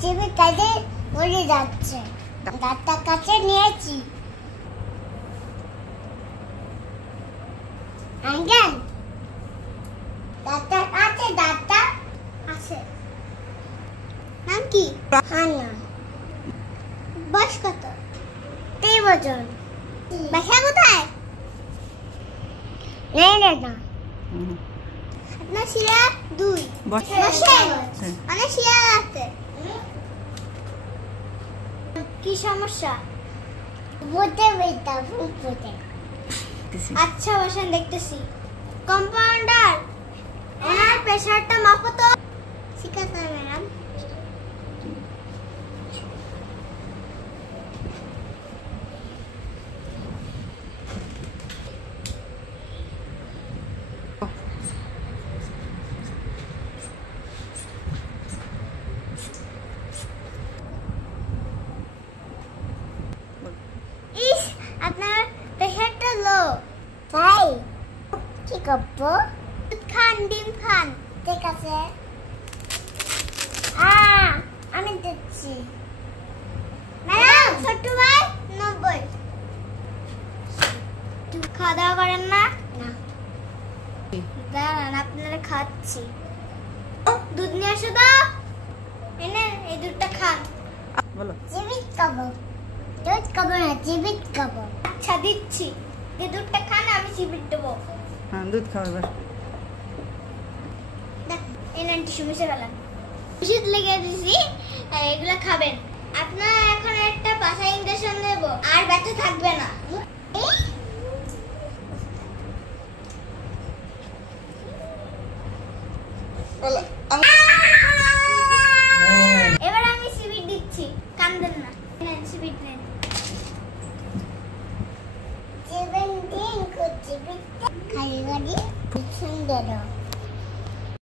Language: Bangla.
চিবির কাছে মরে যাচ্ছে, দাঁতটা কাছে নিয়েছি। আঙ্কেল দাঁতটা আছে, দাঁতটা আছে। নাম কি? হান্না। বয়স কত? 3 বছর। বাসা কোথায়? না আপনার শিরা 2। অনেক শিরা আছে। কি সমস্যা? বুঝতে বেটা বুঝতে। আচ্ছা বসেন, দেখতেছি। কম্পাউন্ডার, ওনার প্রেসারটা মাপো তো। ঠিক আছে ম্যাডাম। আপনার প্রেসারটা লো। তাই কি করবো? দুধ খান, ডিম খান। ঠিক আছে, আমি দিচ্ছি। ম্যাডাম ছোট্ট ভাই 90। খাওয়া দাওয়া করেন না? না। দাঁড়ান আপনারা খাচ্ছি। দুধ নিয়ে আসো তো। এনে এই দুধটা খান। বলো। জীবিত খাবো। দুধ খাবো না, জীবিত খাবো। আচ্ছা দিচ্ছি। এই দুধটা খান, আমি জীবিত দেবো। হ্যাঁ দুধ খাও এবার। দেখ এই নানটি সুমিশে ফেলান। ওষুধ লেগে দিছি, এগুলো খাবেন। আপনার এখন একটা পাশা ইনজেকশন দেব, আর ব্যথা থাকবে না। এবার আমি সিবিট দিচ্ছি, কান্দেন না। নেন সিবিট নেন। 17 করছি, খালি গাড়ি সুন্দর।